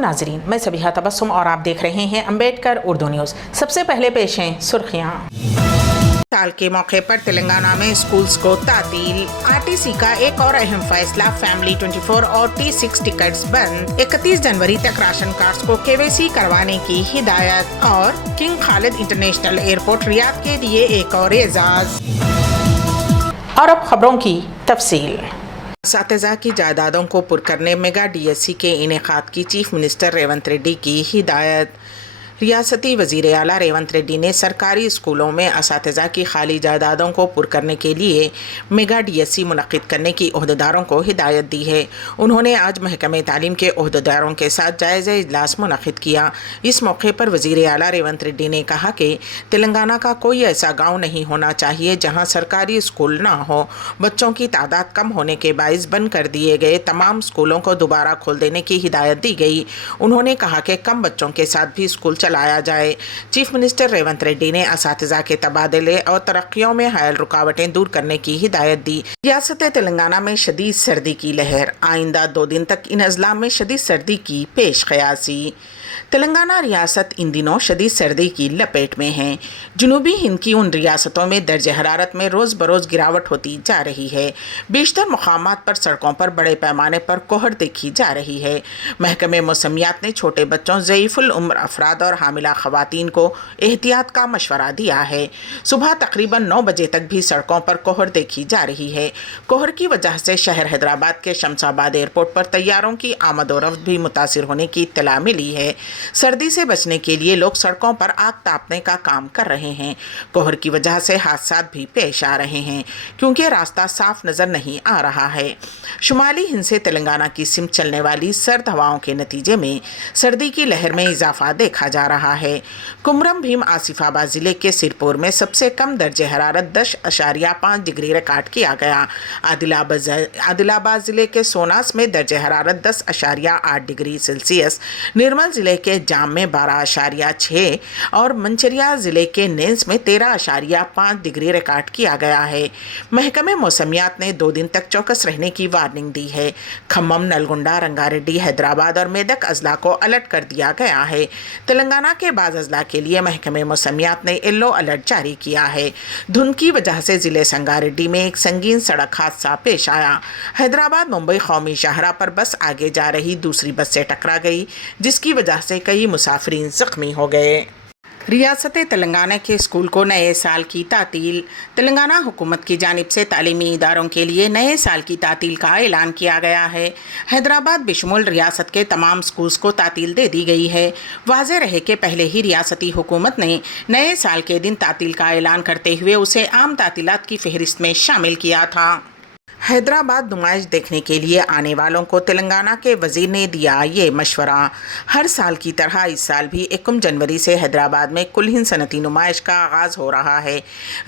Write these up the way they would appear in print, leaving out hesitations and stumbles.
नाजरीन, मैं सबिहा तबस्सुम और आप देख रहे हैं अम्बेडकर उर्दू न्यूज़। सबसे पहले पेश हैं सुर्खियाँ। साल के मौके पर तेलंगाना में स्कूल्स को तातील। आरटीसी का एक और अहम फैसला, फैमिली 24 और T6 टिकट्स बंद। 31 जनवरी तक राशन कार्ड्स को KYC करवाने की हिदायत। और king Khalid international airport Riyadh के लिए एक और एजाज। और अब खबरों की तफसील। असातिज़ा की जायदादों को पुर करने मेगा DSC के इनेकाद की चीफ मिनिस्टर रेवंत रेड्डी की हिदायत। रियासती वज़ीर आला रेवंत रेड्डी ने सरकारी स्कूलों में असातिज़ा की खाली जायदादों को पुर करने के लिए मेगा DSC मुनक़्क़िद करने की ओहदेदारों को हिदायत दी है। उन्होंने आज महकमे तालीम के ओहदेदारों के साथ जायज़ा इजलास मुनक़्क़िद किया। इस मौके पर वज़ीर आला रेवंत रेड्डी ने कहा कि तेलंगाना का कोई ऐसा गाँव नहीं होना चाहिए जहाँ सरकारी स्कूल ना हो। बच्चों की तादाद कम होने के बाइस बंद कर दिए गए तमाम स्कूलों को दोबारा खोल देने की हिदायत दी गई। उन्होंने कहा कि कम बच्चों के साथ भी स्कूल लाया जाए। चीफ मिनिस्टर रेवंत रेड्डी ने असातिज़ा के तबादले और तरक्कियों में हायल रुकावटें दूर करने की हिदायत दी। रियासत तेलंगाना में शदीद सर्दी की लहर, आइंदा 2 दिन तक इन अजला में शदीद सर्दी की पेश क़यासी। तेलंगाना रियासत इन दिनों शदीद सर्दी की लपेट में है। जनूबी हिंद की उन रियासतों में दर्ज हरारत में रोज़ बरोज़ गिरावट होती जा रही है। बेशतर मकामात पर सड़कों पर बड़े पैमाने पर कोहर देखी जा रही है। महकमे मौसमियात ने छोटे बच्चों, ज़ईफ़ुल उम्र अफराद और हामिला ख़वातीन को एहतियात का मशवरा दिया है। सुबह तकरीबन 9 बजे तक भी सड़कों पर कोहर देखी जा रही है। कोहर की वजह से शहर हैदराबाद के शमशाबाद एयरपोर्ट पर तैयारों की आमद और रफ्त भी मुतासिर होने की इत्तला मिली है। सर्दी से बचने के लिए लोग सड़कों पर आग तापने का काम कर रहे हैं। कोहर की वजह से हादसा भी पेश आ रहे हैं क्योंकि रास्ता साफ नज़र नहीं आ रहा है। शुमाली हिंद से तेलंगाना की सिमत चलने वाली सर्द हवाओं के नतीजे में सर्दी की लहर में इजाफा देखा जा रहा है। कुमरम भीम आसिफाबाद ज़िले के सिरपुर में सबसे कम दर्जे हरारत 10.5 डिग्री रिकॉर्ड किया गया। आदिलाबाद ज़िले के सोनास में दर्जे हरारत 10.8 डिग्री सेल्सियस, निर्मल ज़िले के जाम में 12.6 और मंचरिया ज़िले के नेंस में 13.5 डिग्री रिकॉर्ड किया गया है। महकमे मौसमियात ने 2 दिन तक चौकस रहने की वार्निंग दी है। खम्मम, नलगुंडा, रंगारेड्डी, हैदराबाद और मेदक अजला को अलर्ट कर दिया गया है। तेलंगाना के बाज़ अजला के लिए महकमे मौसमियात ने येलो अलर्ट जारी किया है। धुंध की वजह से ज़िले संगारेड्डी में एक संगीन सड़क हादसा पेश आया। हैदराबाद मुंबई कौमी शाहरा पर बस आगे जा रही दूसरी बस से टकरा गई, जिसकी वजह से कई मुसाफिरीन ज़ख्मी हो गए। रियासत तेलंगाना के स्कूल को नए साल की तातील। तेलंगाना हुकूमत की जानिब से तालीमी इदारों के लिए नए साल की तातील का ऐलान किया गया है। हैदराबाद बिशमुल रियासत के तमाम स्कूल्स को तातील दे दी गई है। वाज़ेह रहे कि पहले ही रियासती हुकूमत ने नए साल के दिन तातील का ऐलान करते हुए उसे आम तातीलात की फहरिस्त में शामिल किया था। हैदराबाद नुमाइश देखने के लिए आने वालों को तेलंगाना के वज़ीर ने दिया ये मशवरा। हर साल की तरह इस साल भी 1 जनवरी से हैदराबाद में कुल हिंद सनती नुमाइश का आगाज़ हो रहा है।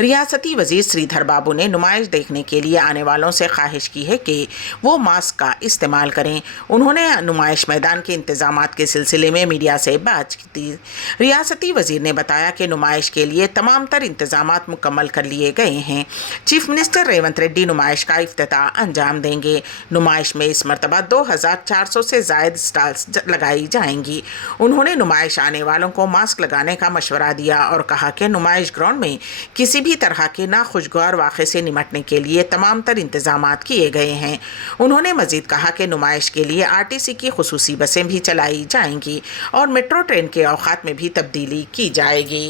रियासती वज़ीर श्रीधर बाबू ने नुमाइश देखने के लिए आने वालों से ख्वाहिश की है कि वो मास्क का इस्तेमाल करें। उन्होंने नुमाइश मैदान के इंतज़ामात के सिलसिले में मीडिया से बात की थी। रियासती वज़ीर ने बताया कि नुमाइश के लिए तमाम तर इंतज़ामात मुकम्मल कर लिए गए हैं। चीफ मिनिस्टर रेवंत रेड्डी नुमाइश का अंजाम देंगे। नुमाइश में इस मरतबा 2400 से ज़ायद स्टॉल्स लगाई जाएंगी। उन्होंने नुमाइश आने वालों को मास्क लगाने का मशवरा दिया और कहा कि नुमाइश ग्राउंड में किसी भी तरह के नाखुशगवार वाक़े से निमटने के लिए तमाम तर इंतज़ामात किए गए हैं। उन्होंने मज़ीद कहा कि नुमाइश के लिए RTC की खुसूसी बसें भी चलाई जाएंगी और मेट्रो ट्रेन के औक़ात में भी तब्दीली की जाएगी।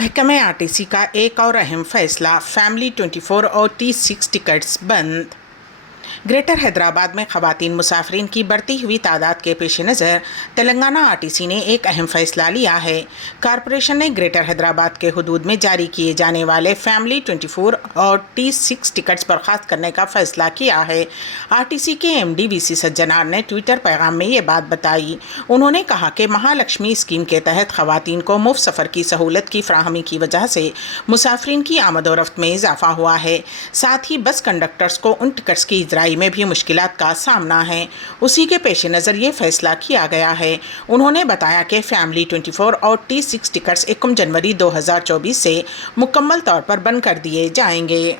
महकमे RTC का एक और अहम फैसला, फैमिली 24 और T6 टिकट्स बंद। ग्रेटर हैदराबाद में ख़वातीन मुसाफिरीन की बढ़ती हुई तादाद के पेश नज़र तेलंगाना RTC ने एक अहम फ़ैसला लिया है। कॉरपोरेशन ने ग्रेटर हैदराबाद के हदूद में जारी किए जाने वाले फैमिली 24 और T6 टिकट्स बर्खास्त करने का फ़ैसला किया है। RTC के MD VC सज्जनार ने ट्विटर पैगाम में ये बात बताई। उन्होंने कहा कि महालक्ष्मी स्कीम के तहत ख़वातीन को मुफ्त सफ़र की सहूलत की फ़राहमी की वजह से मुसाफिरीन की आमद और रफ्त में इजाफ़ा हुआ है। साथ ही बस कंडक्टर्स को उन टिकट्स की इजराई में भी मुश्किलात का सामना है। उसी के पेश नज़र ये फैसला किया गया है। उन्होंने बताया कि फैमिली 24 और T6 टिकट्स 1 जनवरी 2024 से मुकम्मल तौर पर बंद कर दिए जाएंगे।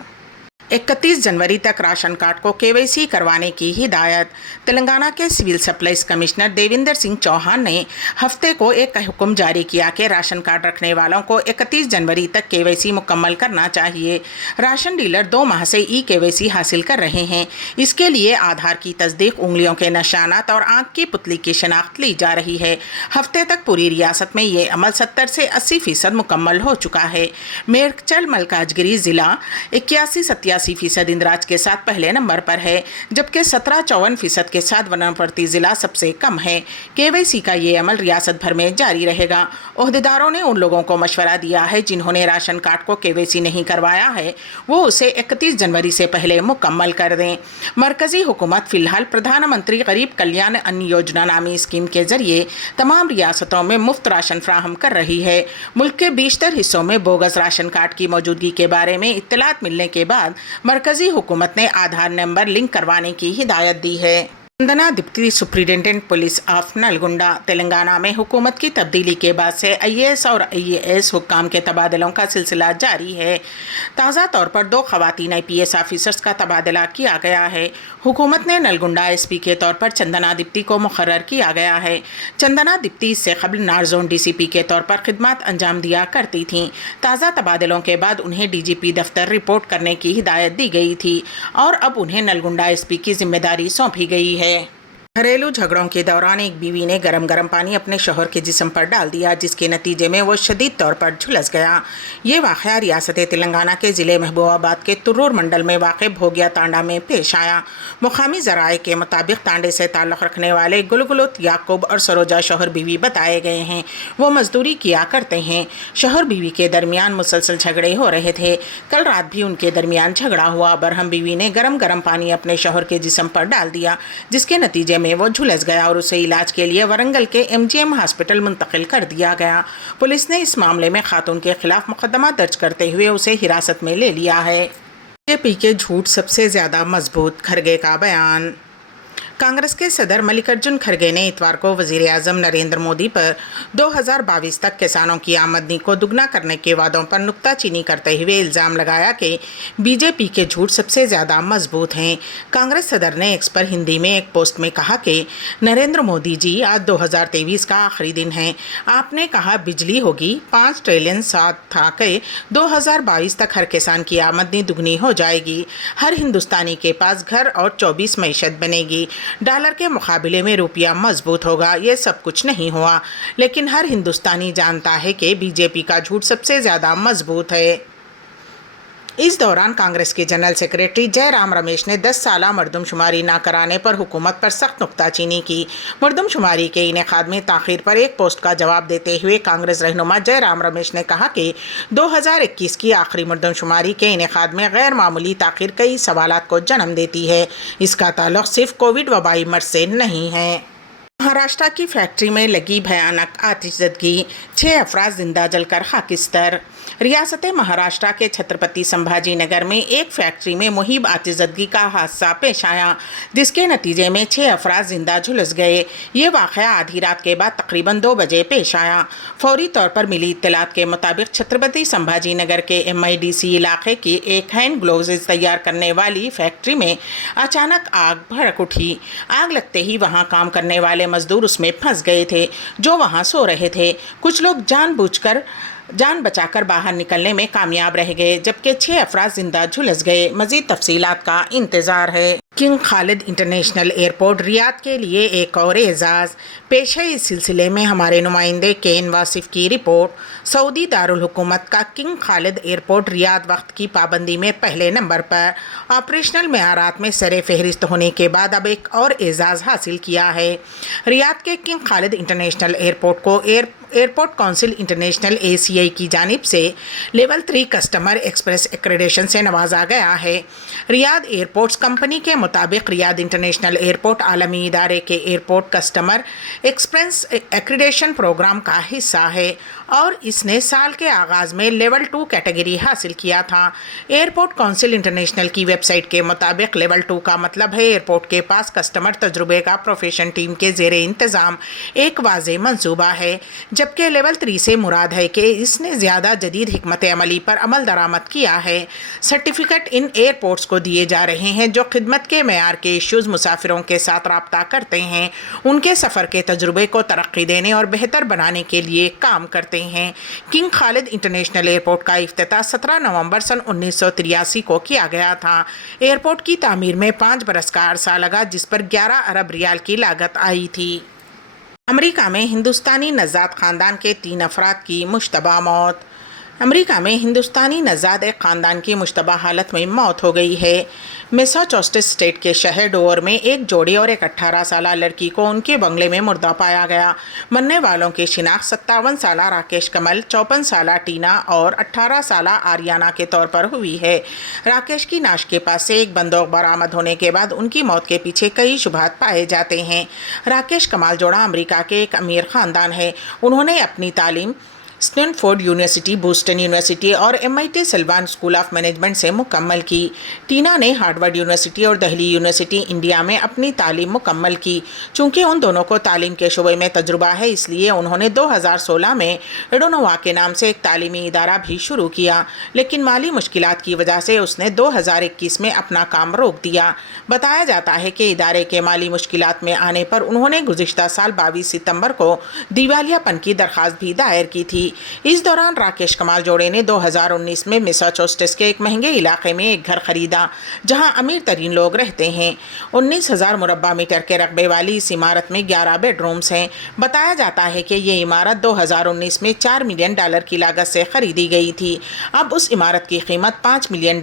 31 जनवरी तक राशन कार्ड को केवाईसी करवाने की हिदायत। तेलंगाना के civil supplies commissioner Devinder Singh Chauhan ने हफ्ते को एक हुक्म जारी किया कि राशन कार्ड रखने वालों को 31 जनवरी तक केवाईसी मुकम्मल करना चाहिए। राशन डीलर 2 माह से ई केवाईसी हासिल कर रहे हैं। इसके लिए आधार की तस्दीक, उंगलियों के निशानात और आंख की पुतली की शनाख्त ली जा रही है। हफ्ते तक पूरी रियासत में ये अमल 70 से 80% मुकम्मल हो चुका है। मेरचल मलकाजगिरी जिला 81-87% इंदराज के साथ पहले नंबर पर है, जबकि 17-54% के साथ वनपर्ती जिला सबसे कम है। केवाईसी का ये अमल रियासत भर में जारी रहेगा। ओहदेदारों ने उन लोगों को मशवरा दिया है जिन्होंने राशन कार्ड को केवाईसी नहीं करवाया है, वो उसे 31 जनवरी से पहले मुकम्मल कर दें। मरकजी हुकूमत फिलहाल प्रधानमंत्री गरीब कल्याण अन्न योजना नामी स्कीम के जरिए तमाम रियासतों में मुफ्त राशन फ्राहम कर रही है। मुल्क के बेशतर हिस्सों में बोगस राशन कार्ड की मौजूदगी के बारे में इत्तलात मिलने के बाद मरकजी हुकूमत ने आधार नंबर लिंक करवाने की हिदायत दी है। Chandana deputy superintendent police of Nalgonda. Telangana में हुकूमत की तब्दीली के बाद से IAS और IAS हुक्काम के तबादलों का सिलसिला जारी है। ताज़ा तौर पर 2 खवातीन IPS ऑफिसर्स का तबादला किया गया है। हुकूमत ने नलगुंडा SP के तौर पर चंदना डिप्टी को मुकर्रर किया गया है। चंदना डिप्टी इससे कबल नारजोन DCP के तौर पर खिदमत अंजाम दिया करती थीं। ताज़ा तबादलों के बाद उन्हें DGP दफ्तर रिपोर्ट करने की हिदायत दी गई थी और अब उन्हें नलगुंडा SP की जिम्मेदारी सौंपी गई है। घरेलू झगड़ों के दौरान एक बीवी ने गरम पानी अपने शौहर के जिस्म पर डाल दिया, जिसके नतीजे में वो शदीद तौर पर झुलस गया। ये वाक़या रियासत तेलंगाना के ज़िले महबूबाबाद के तुर्रूर मंडल में वाक़ भोगिया तांडा में पेश आया। मुकामी ज़राए के मुताबिक तांडे से ताल्लुक़ रखने वाले गुलगुलुत याकूब और सरोजा शौहर बीवी बताए गए हैं। वो मजदूरी किया करते हैं। शौहर बीवी के दरमियान मुसलसल झगड़े हो रहे थे। कल रात भी उनके दरमियान झगड़ा हुआ। बरहम बीवी ने गरम पानी अपने शौहर के जिस्म पर डाल दिया, जिसके नतीजे में वो झुलस गया और उसे इलाज के लिए वरंगल के MGM हॉस्पिटल मुंतकिल कर दिया गया। पुलिस ने इस मामले में खातून के खिलाफ मुकदमा दर्ज करते हुए उसे हिरासत में ले लिया है। BJP के झूठ सबसे ज्यादा मजबूत, खरगे का बयान। कांग्रेस के सदर मल्लिकार्जुन खरगे ने इतवार को वजीर आजम नरेंद्र मोदी पर 2022 तक किसानों की आमदनी को दुगना करने के वादों पर नुक्ताचीनी करते हुए इल्ज़ाम लगाया कि BJP के झूठ सबसे ज़्यादा मजबूत हैं। कांग्रेस सदर ने एक्स पर हिंदी में एक पोस्ट में कहा कि नरेंद्र मोदी जी, आज 2023 का आखिरी दिन है। आपने कहा बिजली होगी 5 ट्रिलियन, साथ था कि 2022 तक हर किसान की आमदनी दुगनी हो जाएगी, हर हिंदुस्तानी के पास घर और 24 मईशत बनेगी, डॉलर के मुकाबले में रुपया मजबूत होगा। ये सब कुछ नहीं हुआ, लेकिन हर हिंदुस्तानी जानता है कि BJP का झूठ सबसे ज़्यादा मजबूत है। इस दौरान कांग्रेस के जनरल सेक्रेटरी जयराम रमेश ने 10 साल मरदमशुमारी न कराने पर हुकूमत पर सख्त नुक्ताचीनी की। मरदमशुमारी के इनेकाद में ताख़ीर पर एक पोस्ट का जवाब देते हुए कांग्रेस रहनुमा जयराम रमेश ने कहा कि 2021 की आखिरी मरदमशुमारी के इनेकाद में गैर मामूली ताख़ीर कई सवालात को जन्म देती है। इसका ताल्लुक़ सिर्फ कोविड वबाई मर्ज से नहीं है। महाराष्ट्र की फैक्ट्री में लगी भयानक आतिशज़दगी, 6 अफराद जिंदा जलकर खाकिस्तर। रियासत महाराष्ट्र के छत्रपति संभाजी नगर में एक फैक्ट्री में मुहिब आतिशज़दगी का हादसा पेश आया, जिसके नतीजे में 6 अफराद जिंदा झुलस गए। ये वाक़या आधी रात के बाद तकरीबन 2 बजे पेश आया। फौरी तौर पर मिली इत्तलात के मुताबिक छत्रपति संभाजी नगर के MIDC इलाके की एक हैंड ग्लोव्स तैयार करने वाली फैक्ट्री में अचानक आग भड़क उठी। आग लगते ही वहाँ काम करने वाले मजदूर उसमें फंस गए थे, जो वहाँ सो रहे थे। कुछ लोग जान बचाकर बाहर निकलने में कामयाब रह गए, जबकि 6 अफराद जिंदा झुलस गए। मजीद तफसीलात का इंतज़ार है। King Khalid international airport Riyadh के लिए एक और एजाज़ पेश है। इस सिलसिले में हमारे नुमाइंदे केन वासिफ की रिपोर्ट। सऊदी दारुल हुकूमत का किंग खालिद एयरपोर्ट रियाद वक्त की पाबंदी में पहले नंबर पर ऑपरेशनल मेयारात में सरे फहरिस्त होने के बाद अब एक और एजाज़ हासिल किया है। रियाद के किंग खालिद इंटरनेशनल एयरपोर्ट को एयरपोर्ट काउंसिल इंटरनेशनल ACI की जानिब से लेवल 3 कस्टमर एक्सप्रेस एक्रेडिशन से नवाजा गया है। रियाद एयरपोर्ट्स कंपनी के मुताबिक रियाद इंटरनेशनल एयरपोर्ट आलमी इदारे के airport customer express accreditation programme का हिस्सा है اور اس نے سال کے آغاز میں لیول 2 کیٹیگری حاصل کیا تھا۔ ایئرپورٹ کونسل انٹرنیشنل کی ویب سائٹ کے مطابق لیول 2 کا مطلب ہے ایئرپورٹ کے پاس کسٹمر تجربے کا پروفیشن ٹیم کے زیر انتظام ایک واضح منصوبہ ہے، جبکہ لیول 3 سے مراد ہے کہ اس نے زیادہ جدید حکمت عملی پر عمل درآمد کیا ہے۔ سرٹیفکیٹ ان ایئرپورٹس کو دیے جا رہے ہیں جو خدمت کے معیار کے ایشوز مسافروں کے ساتھ رابطہ کرتے ہیں، ان کے سفر کے تجربے کو ترقی دینے اور بہتر بنانے کے لیے کام کرتے ہیں۔ کنگ خالد انٹرنیشنل ایئرپورٹ کا افتتاح 17 نومبر سن 1983 کو کیا گیا تھا۔ ایئرپورٹ کی تعمیر میں 5 برس کا عرصہ لگا، جس پر 11 ارب ریال کی لاگت آئی تھی۔ امریکہ میں ہندوستانی نژاد خاندان کے 3 افراد کی مشتبہ موت۔ امریکہ میں ہندوستانی نژاد ایک خاندان کی مشتبہ حالت میں موت ہو گئی ہے۔ میساچوسٹس اسٹیٹ کے شہر ڈوور میں ایک جوڑی اور ایک 18 سالہ لڑکی کو ان کے بنگلے میں مردہ پایا گیا۔ مرنے والوں کی شناخت 57 سالہ راکیش کمل، 54 سالہ ٹینا اور 18 سالہ آریانہ کے طور پر ہوئی ہے۔ راکیش کی نعش کے پاس سے ایک بندوق برآمد ہونے کے بعد ان کی موت کے پیچھے کئی شبہات پائے جاتے ہیں۔ راکیش کمال جوڑا امریکہ کے ایک امیر خاندان ہے۔ انہوں نے اپنی تعلیم اسٹینفورڈ یونیورسٹی، بوسٹن یونیورسٹی اور MIT سلوان اسکول آف مینجمنٹ سے مکمل کی۔ ٹینا نے ہارورڈ یونیورسٹی اور دہلی یونیورسٹی انڈیا میں اپنی تعلیم مکمل کی۔ چونکہ ان دونوں کو تعلیم کے شعبے میں تجربہ ہے، اس لیے انہوں نے 2016 میں ایڈونووا کے نام سے ایک تعلیمی ادارہ بھی شروع کیا، لیکن مالی مشکلات کی وجہ سے اس نے 2021 میں اپنا کام روک دیا۔ بتایا جاتا ہے کہ ادارے کے مالی مشکلات میں آنے پر انہوں نے گزشتہ سال 22 ستمبر کو دیوالیہ پن کی درخواست بھی دائر کی تھی۔ اس دوران راکیش کمال جوڑے نے 2019 میں میساچوسٹس کے ایک مہنگے علاقے میں ایک گھر خریدا، جہاں امیر ترین لوگ رہتے ہیں۔ 19,000 مربع میٹر کے رقبے والی اس عمارت میں 11 بیڈ رومز ہیں۔ بتایا جاتا ہے کہ یہ عمارت 2019 میں $4 ملین کی لاگت سے خریدی گئی تھی۔ اب اس عمارت کی قیمت $5 ملین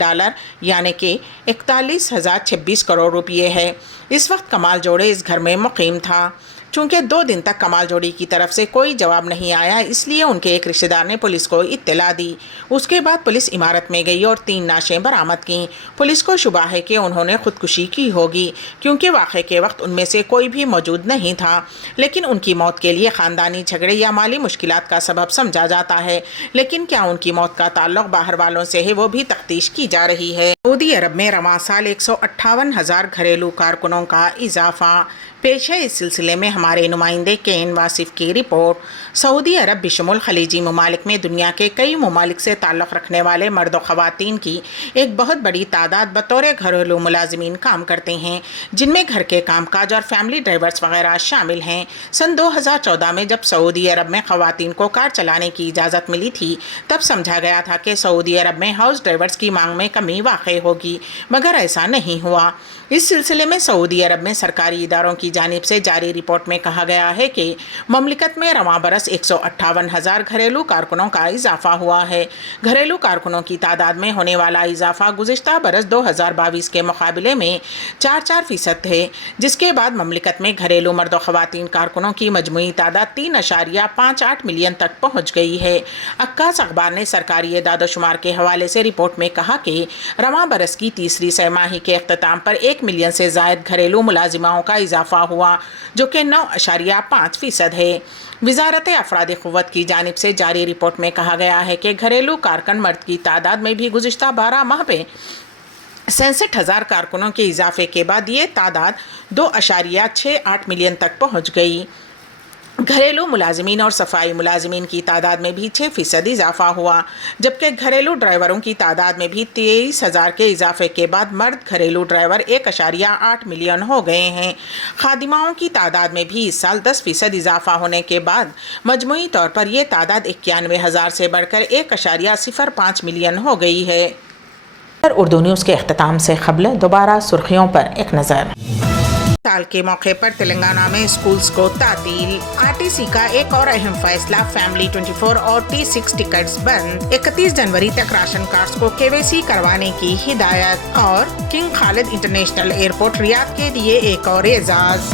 یعنی کہ 41,026 کروڑ روپے ہے۔ اس وقت کمال جوڑے اس گھر میں مقیم تھا۔ چونکہ 2 دن تک کمال جوڑی کی طرف سے کوئی جواب نہیں آیا، اس لیے ان کے ایک رشتہ دار نے پولیس کو اطلاع دی۔ اس کے بعد پولیس عمارت میں گئی اور 3 نعشیں برآمد کیں۔ پولیس کو شبہ ہے کہ انہوں نے خودکشی کی ہوگی، کیونکہ واقعے کے وقت ان میں سے کوئی بھی موجود نہیں تھا، لیکن ان کی موت کے لیے خاندانی جھگڑے یا مالی مشکلات کا سبب سمجھا جاتا ہے۔ لیکن کیا ان کی موت کا تعلق باہر والوں سے ہے، وہ بھی تفتیش کی جا رہی ہے۔ سعودی عرب میں رواں سال 158,000 گھریلو کارکنوں کا اضافہ۔ پیش ہے اس سلسلے میں ہمارے نمائندے کین واصف کی رپورٹ۔ سعودی عرب بشمول خلیجی ممالک میں دنیا کے کئی ممالک سے تعلق رکھنے والے مرد و خواتین کی ایک بہت بڑی تعداد بطور گھریلو ملازمین کام کرتے ہیں، جن میں گھر کے کام کاج اور فیملی ڈرائیورز وغیرہ شامل ہیں۔ سن 2014 میں جب سعودی عرب میں خواتین کو کار چلانے کی اجازت ملی تھی، تب سمجھا گیا تھا کہ سعودی عرب میں ہاؤس ڈرائیورز کی مانگ میں کمی واقع ہوگی، مگر ایسا نہیں ہوا۔ اس سلسلے میں سعودی عرب میں سرکاری اداروں کی جانب سے جاری رپورٹ میں کہا گیا ہے کہ مملکت میں رواں برس 158,000 گھریلو کارکنوں کا اضافہ ہوا ہے۔ گھریلو کارکنوں کی تعداد میں ہونے والا اضافہ گزشتہ برس 2022 کے مقابلے میں 4.4% ہے، جس کے بعد مملکت میں گھریلو مرد و خواتین کارکنوں کی مجموعی تعداد 3.58 ملین تک پہنچ گئی ہے۔ عکاس اخبار نے سرکاری اعداد و شمار کے حوالے سے رپورٹ میں کہا کہ رواں برس کی تیسری سہ ماہی کے اختتام پر 1 ملین سے زائد گھریلو ملازماؤں کا اضافہ ہوا، جو کہ 9.5% ہے۔ وزارت افراد قوت کی جانب سے جاری رپورٹ میں کہا گیا ہے کہ گھریلو کارکن مرد کی تعداد میں بھی گزشتہ 12 ماہ میں 66,000 کارکنوں کے اضافے کے بعد یہ تعداد 2.68 ملین تک پہنچ گئی۔ گھریلو ملازمین اور صفائی ملازمین کی تعداد میں بھی 6% اضافہ ہوا، جبکہ گھریلو ڈرائیوروں کی تعداد میں بھی 23,000 کے اضافے کے بعد مرد گھریلو ڈرائیور 1.8 ملین ہو گئے ہیں۔ خادماؤں کی تعداد میں بھی اس سال 10% اضافہ ہونے کے بعد مجموعی طور پر یہ تعداد 91,000 سے بڑھ کر 1.05 ملین ہو گئی ہے۔ اردو نیوز کے اختتام سے قبل دوبارہ سرخیوں پر ایک نظر۔ سال کے موقع پر تلنگانہ میں اسکولز کو تعطیل۔ RTC کا ایک اور اہم فیصلہ، فیملی 24 اور T6 ٹکٹس بند۔ 31 جنوری تک راشن کارڈز کو KYC کروانے کی ہدایت۔ اور کنگ خالد انٹرنیشنل ایئرپورٹ ریاض کے لیے ایک اور اعزاز۔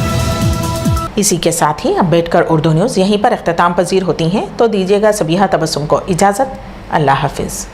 اسی کے ساتھ ہی امبیڈکر اردو نیوز یہیں پر اختتام پذیر ہوتی ہیں، تو دیجیے گا سبیحہ تبسم کو اجازت۔ اللہ حافظ۔